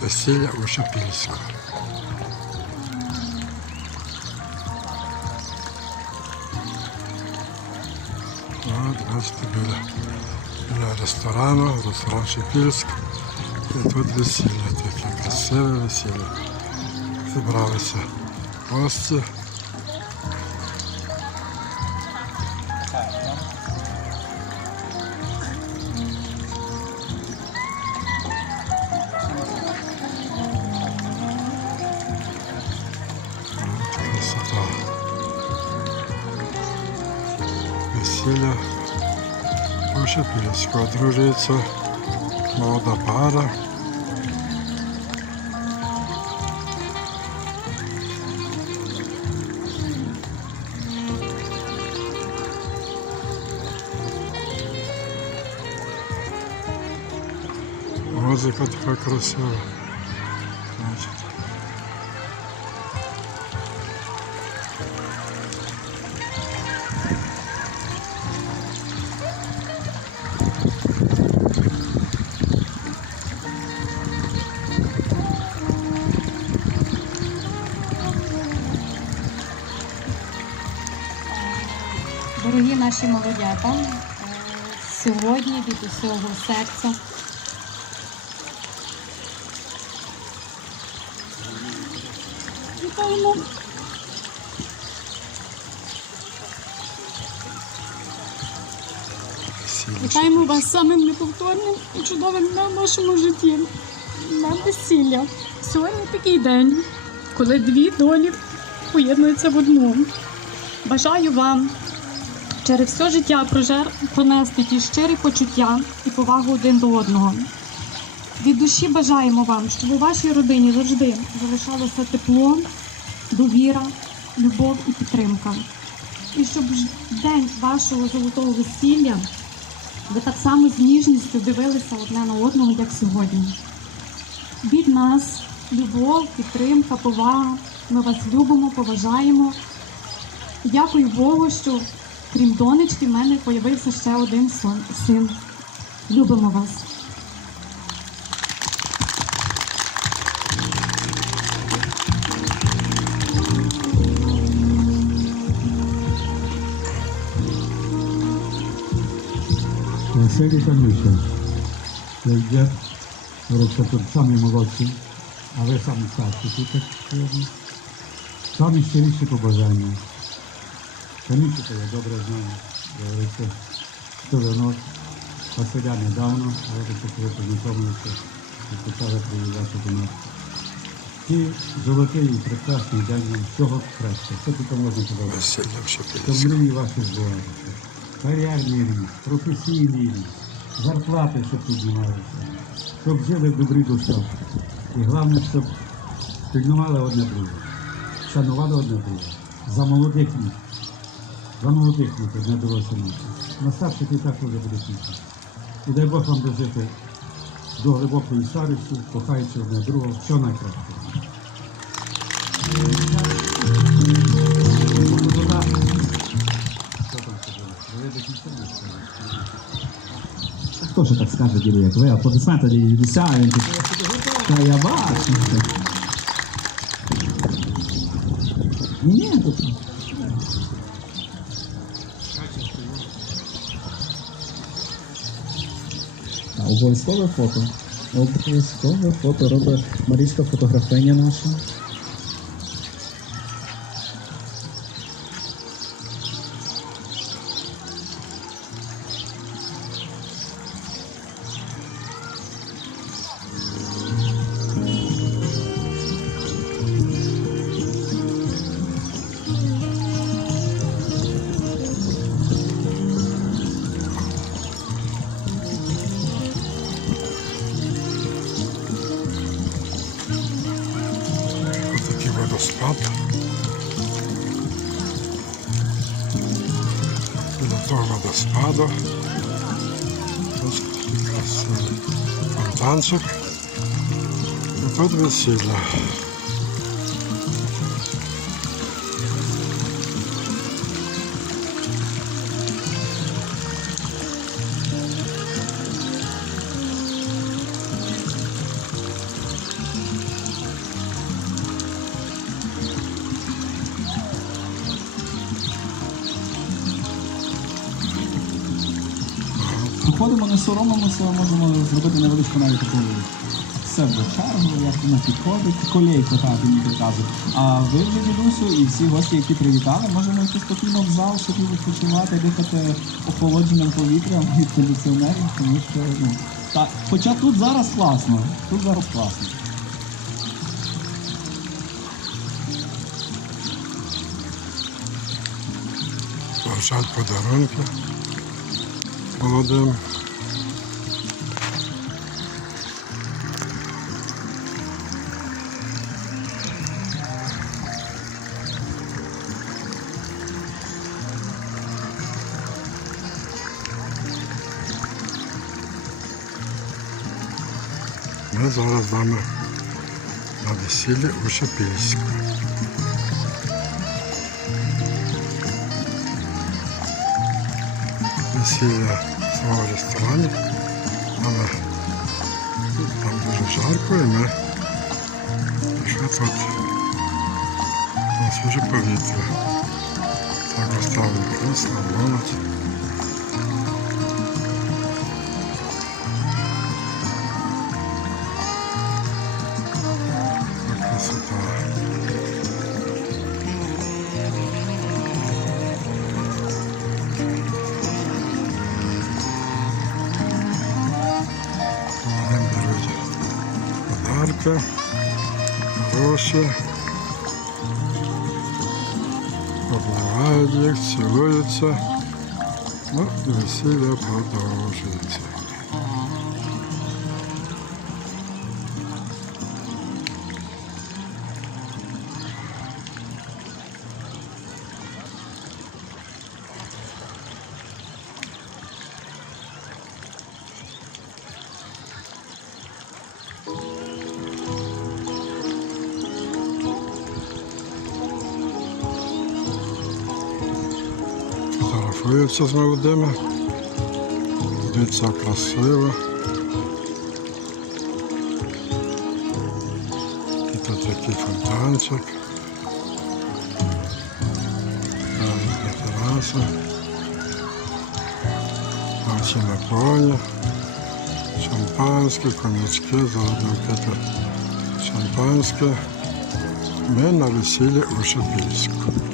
весілля у Шапільську. От, бачите, біля, біля ресторану, ресторан Шепільськ. І тут весілля таке, красиве весілля. Зібралися гості. У Шепільську. Одружується молода пара. Музика така красива. Дорогі наші молодята, е, сьогодні від усього серця вітаємо. Вітаємо вас самим неповторним і чудовим днем в нашому житті. Днем весілля. Сьогодні такий день, коли дві долі поєднуються в одну. Бажаю вам через все життя прожер пронести ті щирі почуття і повагу один до одного. Від душі бажаємо вам, щоб у вашій родині завжди залишалося тепло, довіра, любов і підтримка. І щоб день вашого золотого весілля ви так само з ніжністю дивилися одне на одного, як сьогодні. Від нас любов, підтримка, повага. Ми вас любимо, поважаємо. Дякую Богу, що крім донечки, в мене появився ще один син. Любимо вас. Василій. Як дід, говориться, тут самий молодший, а ви самі старші тут. Самі щиріші побажання. То я добре знаю, говориться, що воно Василя недавно, говориться, коли познайомилися і почали приїжджати до нас. І золотий і прекрасний день вам всього краще. Що тут можна в Щоб мрії ваші ріст, професійний ріст, зарплати, щоб піднімалися, щоб жили добрі душах. І головне, щоб пильнували одне друге, шанували одне друге. За молодих літ, за молодих літ одне друге шанувати. На старших літах вже буде пізно. І дай Бог вам дожити до глибокої старості, кохаючи одне другого, що найкраще. Не? Хто ж так скаже, діду, як ви? Аплодисменти дідуся, він тут. Та я бачу. Ні, ні, тут. Обов'язкове фото. Обов'язкове фото робить Марічка фотографиня наша. Того водоспаду. Такий красивий фонтанчик. І тут весілля. Соромимося, можемо зробити невеличку навіть таку псевдо-чергу, як вона підходить, колейку, так, він підказує. А ви вже, дідусю, і всі гості, які привітали, можемо йти спокійно в зал, собі відпочивати, дихати охолодженим повітрям від кондиціонерів, тому що, ну, так, хоча тут зараз класно, тут зараз класно. Вручать подарунки молодим. Ми зараз з вами на весіллі у Шепільську. весілля своєму ресторані, але там дуже жарко і ми пішли тут на свіже повітря. Так розставили крісло, молодь. Подарки, гроші, обливають їх, цілуються. Ну, весілля продовжується. Фотографуються з молодими. Дивіться, красиво. І тут такий фонтанчик. Тераса. Очі на коні. Шампанське, конячки, заодно пити шампанське. Ми на весіллі у Шепільську.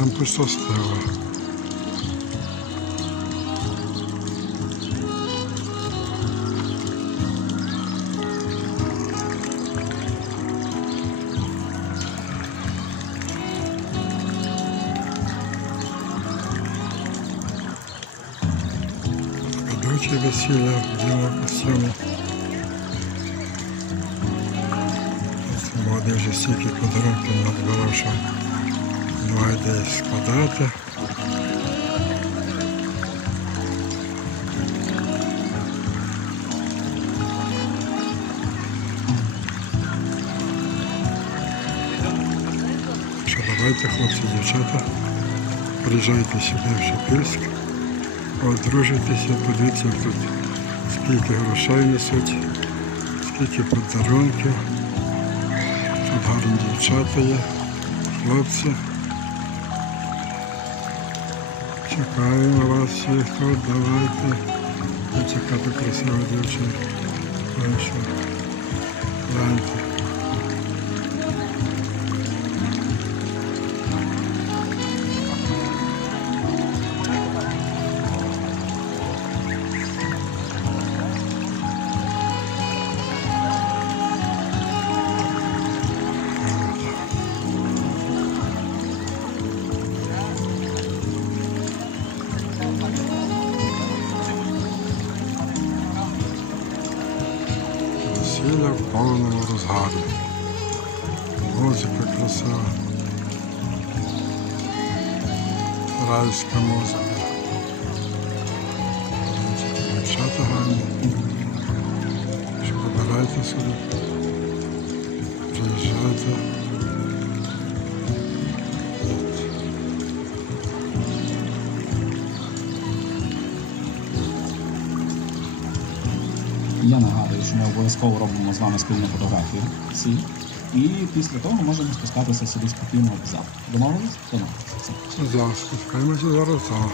Нам пощастило. Ведучий весілля в білому костюмі. Ось Молодий вже стільки подарунків надбирав, що немає де їх складати. Що давайте, хлопці, дівчата, приїжджайте сюди в Шепільськ, одружуйтеся, подивіться, тут скільки грошей несуть, скільки подарунків. Тут гарні дівчата є, хлопці. Чекаємо вас всіх тут, давайте. Ось яка тут красива дівчина. Бачу. Гляньте. Райська музика. Дівчата гарні. Що вибирайте собі. Приїжджайте. я нагадую, що ми обов'язково робимо з вами спільну фотографію. Всі. І після того можемо спускатися собі спокійно в зал. Домовились? Домовились. Все. Спускаємося зараз. за.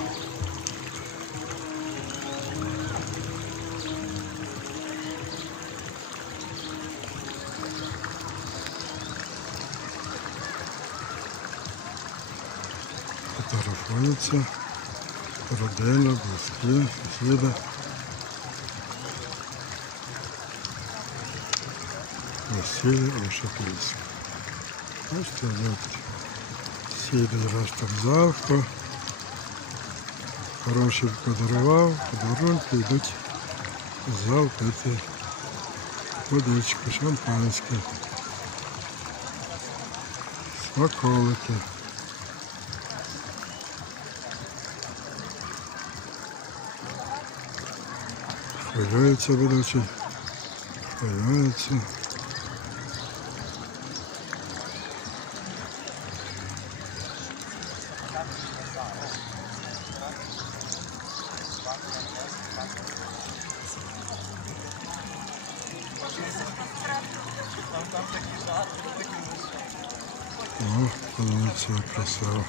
Фотографуються родина, близькі, сусіди. Василій Ошапільський. Бачите, от сіли решта в зал, хто хороший подарував, подарунки йдуть в зал пити водичку, шампанське, смаколики. Хвилюється ведучий, хвилюється. О, подивіться, як красиво.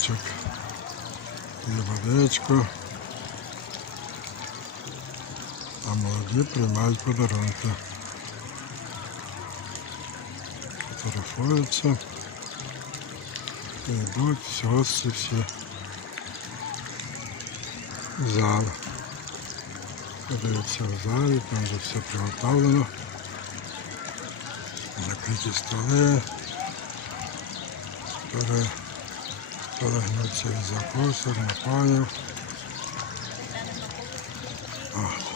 Фонтанчик. Є водичко. А молоді приймають подарунки. Фотографуються. І йдуть гості всі в зал. Подивіться в залі, там вже все приготовлено. Закриті столи. Пере, перегнуться від закусок, напоїв. О.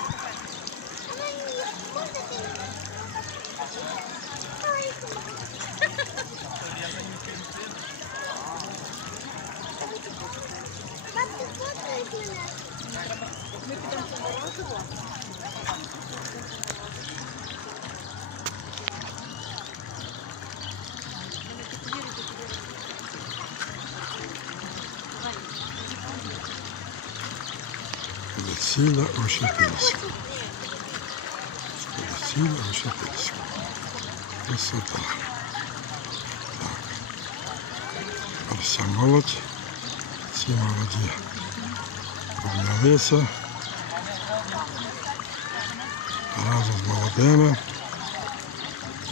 Весілля у Шепільську. Весілля у Шепільську. Красота. Так. Вся молодь, всі молоді обнялися разом з молодими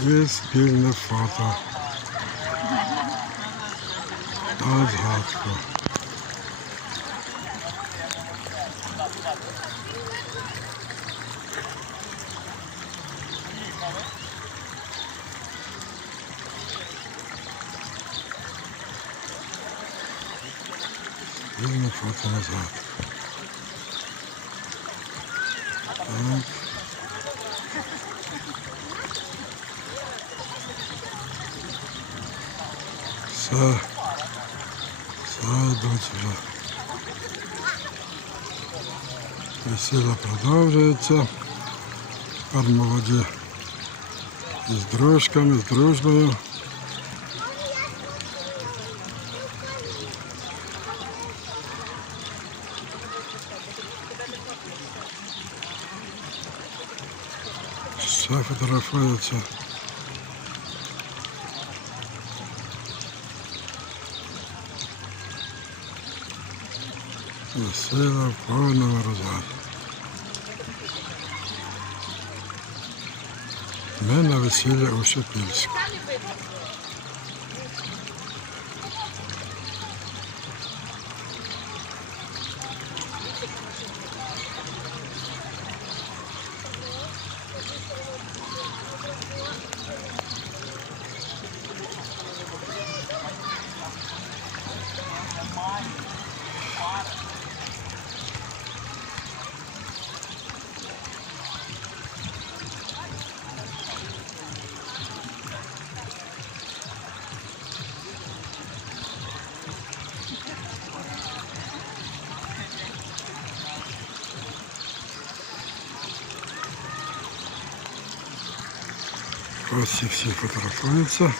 і спільне фото. На згадку. Спільне фото на згадку. Так. Все. Все йдуть вже. Весілля продовжується. Тепер молоді з дружками, з дружбою. Все фотографується. Весілля повного розгаді. Ми на весілля у Шепільську. Ось і всі фотографуються.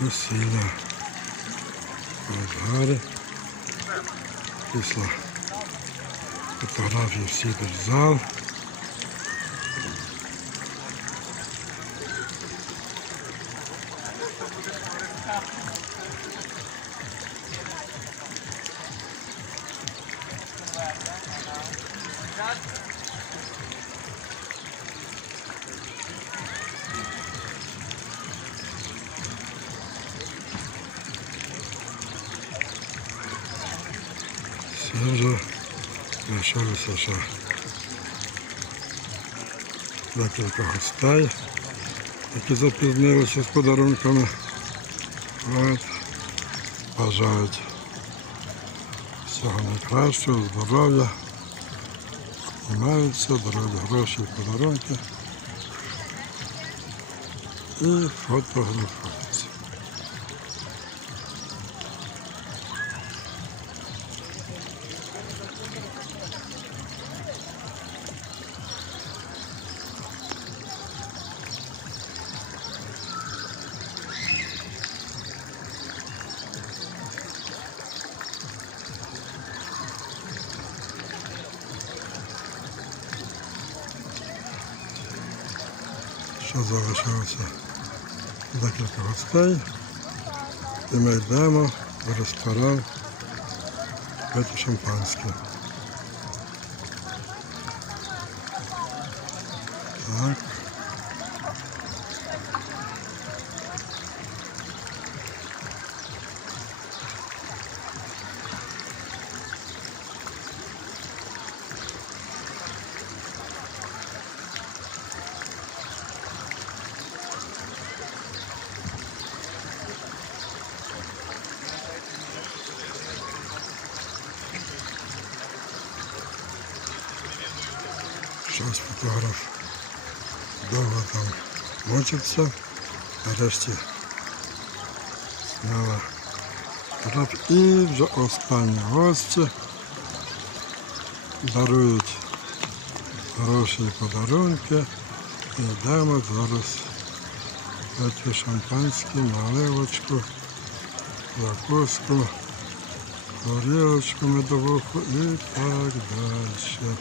Весілля. В розгарі. Після фотографії всі йдуть в зал. Вже лишилося ще декілька гостей, які запізнилися з подарунками. От. Бажають всього найкращого, здоров'я, знімаються, дарують гроші подарунки і фотографуються. Ще залишилося декілька гостей. І ми йдемо в ресторан пити шампанське. Так. Щось фотограф довго там мучився. Нарешті зняла фотограф. І вже останні гості дарують хороші подарунки. І йдемо зараз пити шампанське, наливочку, закуску, горілочку медовуху і так далі.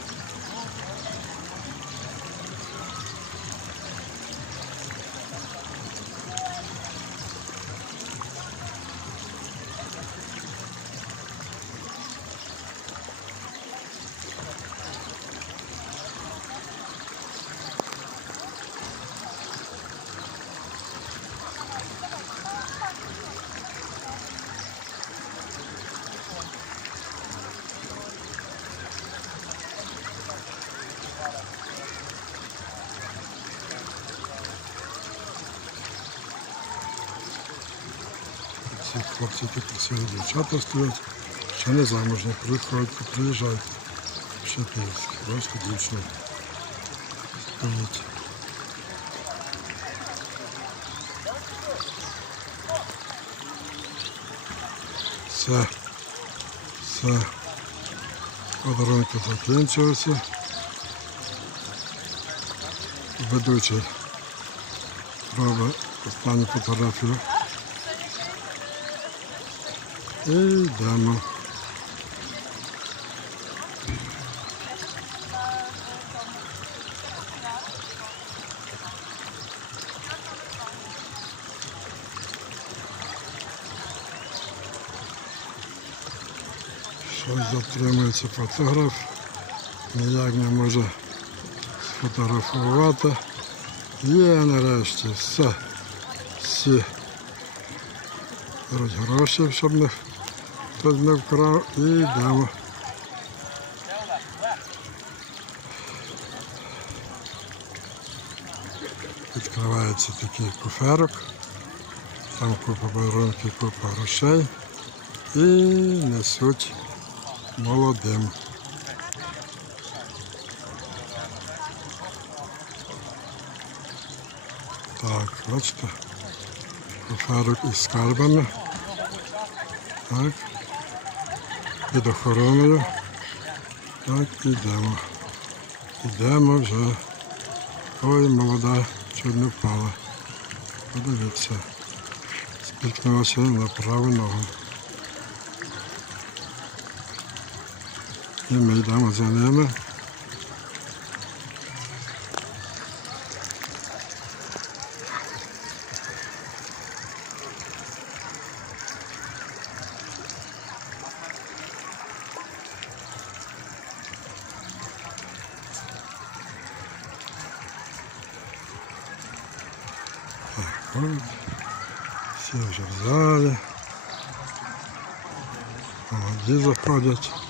Ці хлопці які красиві дівчата стоять, ще не замужні, приходять, приїжджають в Шепільськ. Просто дівчина стоїть. Все, все, подарунки закінчилися. Ведучий робить останню фотографію. І йдемо. Щось затримується фотограф, ніяк не може сфотографувати. Є нарешті все. Всі беруть гроші, щоб не хтось не вкрав і йдемо. Відкривається такий куферок, там купа подарунків, купа грошей і несуть молодим. Так, бачите, куферок із скарбами. Так. Під охороною. Так, йдемо. Йдемо вже. Ой, молода, чорна впала. Подивіться. Спіткнулася на праву ногу. І ми йдемо за ними. Так, от. Всі